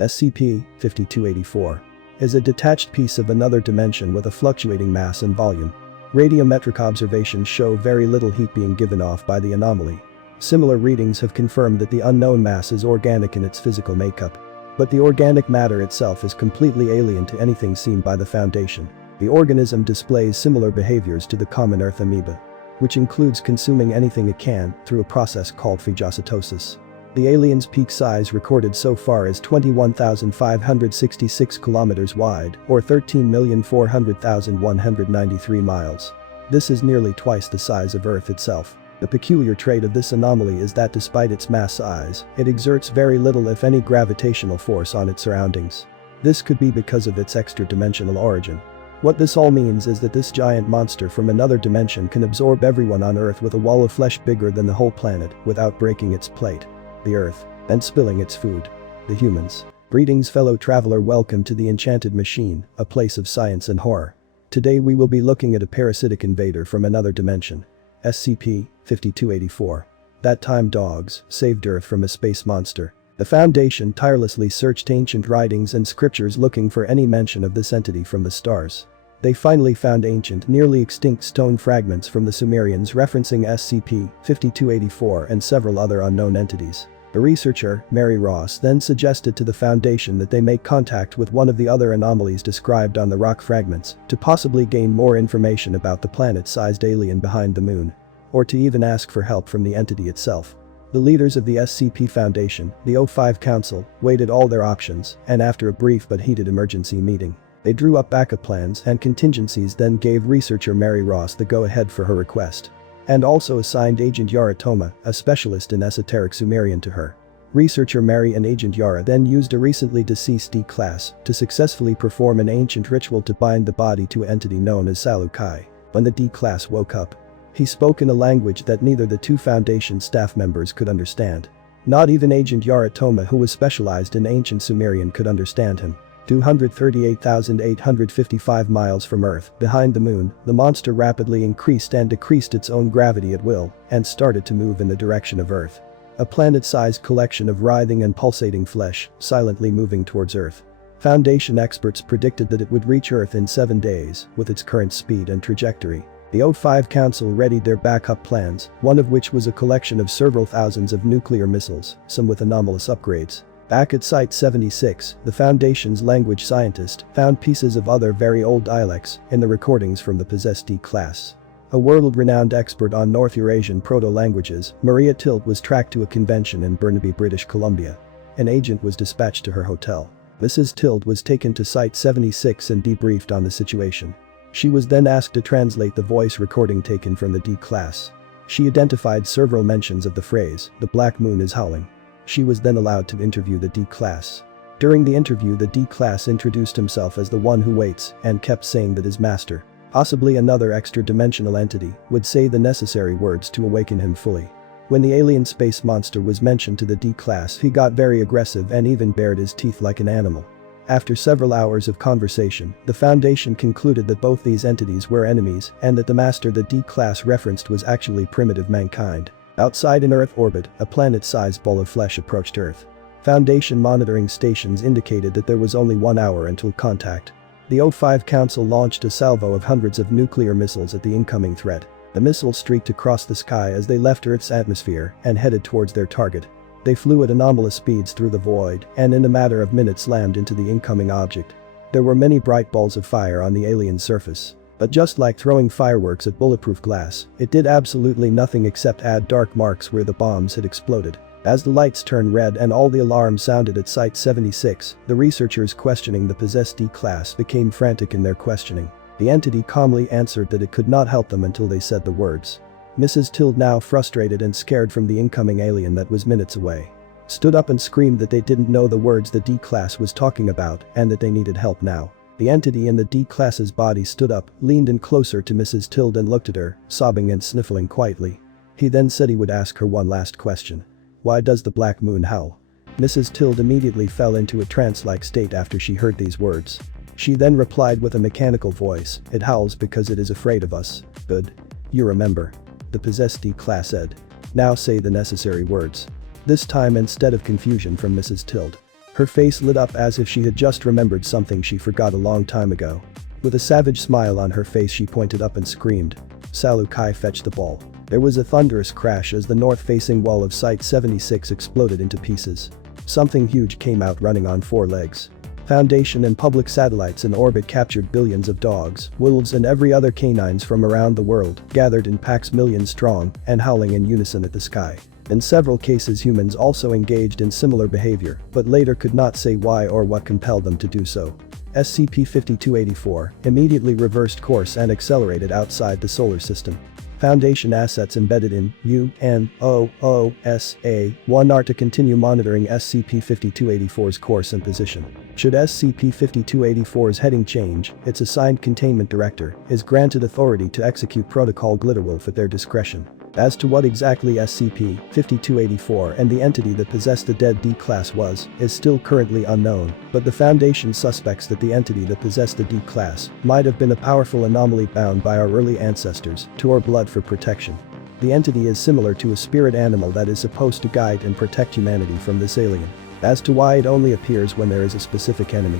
SCP-5284 is a detached piece of another dimension with a fluctuating mass and volume. Radiometric observations show very little heat being given off by the anomaly. Similar readings have confirmed that the unknown mass is organic in its physical makeup. But the organic matter itself is completely alien to anything seen by the Foundation. The organism displays similar behaviors to the common Earth amoeba, which includes consuming anything it can through a process called phagocytosis. The alien's peak size recorded so far is 21,566 kilometers wide, or 13,400,193 miles. This is nearly twice the size of Earth itself. The peculiar trait of this anomaly is that despite its mass size, it exerts very little if any gravitational force on its surroundings. This could be because of its extra-dimensional origin. What this all means is that this giant monster from another dimension can absorb everyone on Earth with a wall of flesh bigger than the whole planet without breaking its plate, the Earth, and spilling its food, the humans. Greetings fellow traveler, welcome to the Enchanted Machine, a place of science and horror. Today we will be looking at a parasitic invader from another dimension. SCP-5284. That time dogs saved Earth from a space monster. The Foundation tirelessly searched ancient writings and scriptures looking for any mention of this entity from the stars. They finally found ancient, nearly extinct stone fragments from the Sumerians referencing SCP-5284 and several other unknown entities. The researcher, Mary Ross, then suggested to the Foundation that they make contact with one of the other anomalies described on the rock fragments to possibly gain more information about the planet-sized alien behind the moon, or to even ask for help from the entity itself. The leaders of the SCP Foundation, the O5 Council, weighed all their options, and after a brief but heated emergency meeting, they drew up backup plans and contingencies, then gave researcher Mary Ross the go-ahead for her request. And also assigned Agent Yara Toma, a specialist in esoteric Sumerian, to her. Researcher Mary and Agent Yara then used a recently deceased D-Class to successfully perform an ancient ritual to bind the body to an entity known as Salukai. When the D-Class woke up, he spoke in a language that neither the two Foundation staff members could understand. Not even Agent Yara Toma, who was specialized in ancient Sumerian, could understand him. 238,855 miles from Earth, behind the moon, the monster rapidly increased and decreased its own gravity at will and started to move in the direction of Earth. A planet-sized collection of writhing and pulsating flesh, silently moving towards Earth. Foundation experts predicted that it would reach Earth in 7 days, with its current speed and trajectory. The O5 Council readied their backup plans, one of which was a collection of several thousands of nuclear missiles, some with anomalous upgrades. Back at Site-76, the Foundation's language scientist found pieces of other very old dialects in the recordings from the possessed D-Class. A world-renowned expert on North Eurasian proto-languages, Maria Tilt was tracked to a convention in Burnaby, British Columbia. An agent was dispatched to her hotel. Mrs. Tilt was taken to Site-76 and debriefed on the situation. She was then asked to translate the voice recording taken from the D-Class. She identified several mentions of the phrase, "The Black Moon is howling." She was then allowed to interview the D-Class. During the interview, the D-Class introduced himself as the one who waits and kept saying that his master, possibly another extra-dimensional entity, would say the necessary words to awaken him fully. When the alien space monster was mentioned to the D-Class, he got very aggressive and even bared his teeth like an animal. After several hours of conversation, the Foundation concluded that both these entities were enemies and that the master the D-Class referenced was actually primitive mankind. Outside in Earth orbit, a planet-sized ball of flesh approached Earth. Foundation monitoring stations indicated that there was only 1 hour until contact. The O5 Council launched a salvo of hundreds of nuclear missiles at the incoming threat. The missiles streaked across the sky as they left Earth's atmosphere and headed towards their target. They flew at anomalous speeds through the void and in a matter of minutes slammed into the incoming object. There were many bright balls of fire on the alien surface. But just like throwing fireworks at bulletproof glass, it did absolutely nothing except add dark marks where the bombs had exploded. As the lights turned red and all the alarms sounded at Site-76, the researchers questioning the possessed D-Class became frantic in their questioning. The entity calmly answered that it could not help them until they said the words. Mrs. Tild, now frustrated and scared from the incoming alien that was minutes away, stood up and screamed that they didn't know the words the D-Class was talking about and that they needed help now. The entity in the D-Class's body stood up, leaned in closer to Mrs. Tild and looked at her, sobbing and sniffling quietly. He then said he would ask her one last question. Why does the Black Moon howl? Mrs. Tild immediately fell into a trance-like state after she heard these words. She then replied with a mechanical voice, "It howls because it is afraid of us." "Good. You remember," the possessed D-Class said. "Now say the necessary words." This time, instead of confusion from Mrs. Tild, Her face lit up as if she had just remembered something she forgot a long time ago. With a savage smile on her face, she pointed up and screamed. Salu Kai fetched the ball. There was a thunderous crash as the north-facing wall of Site-76 exploded into pieces. Something huge came out running on 4 legs. Foundation and public satellites in orbit captured billions of dogs, wolves and every other canines from around the world, gathered in packs millions strong and howling in unison at the sky. In several cases, humans also engaged in similar behavior, but later could not say why or what compelled them to do so. SCP-5284 immediately reversed course and accelerated outside the solar system. Foundation assets embedded in UNOOSA-1 are to continue monitoring SCP-5284's course and position. Should SCP-5284's heading change, its assigned containment director is granted authority to execute Protocol Glitterwolf at their discretion. As to what exactly SCP-5284 and the entity that possessed the dead D-Class was, is still currently unknown, but the Foundation suspects that the entity that possessed the D-Class might have been a powerful anomaly bound by our early ancestors to our blood for protection. The entity is similar to a spirit animal that is supposed to guide and protect humanity from this alien. As to why it only appears when there is a specific enemy,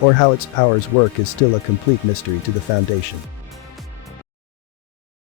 or how its powers work, is still a complete mystery to the Foundation.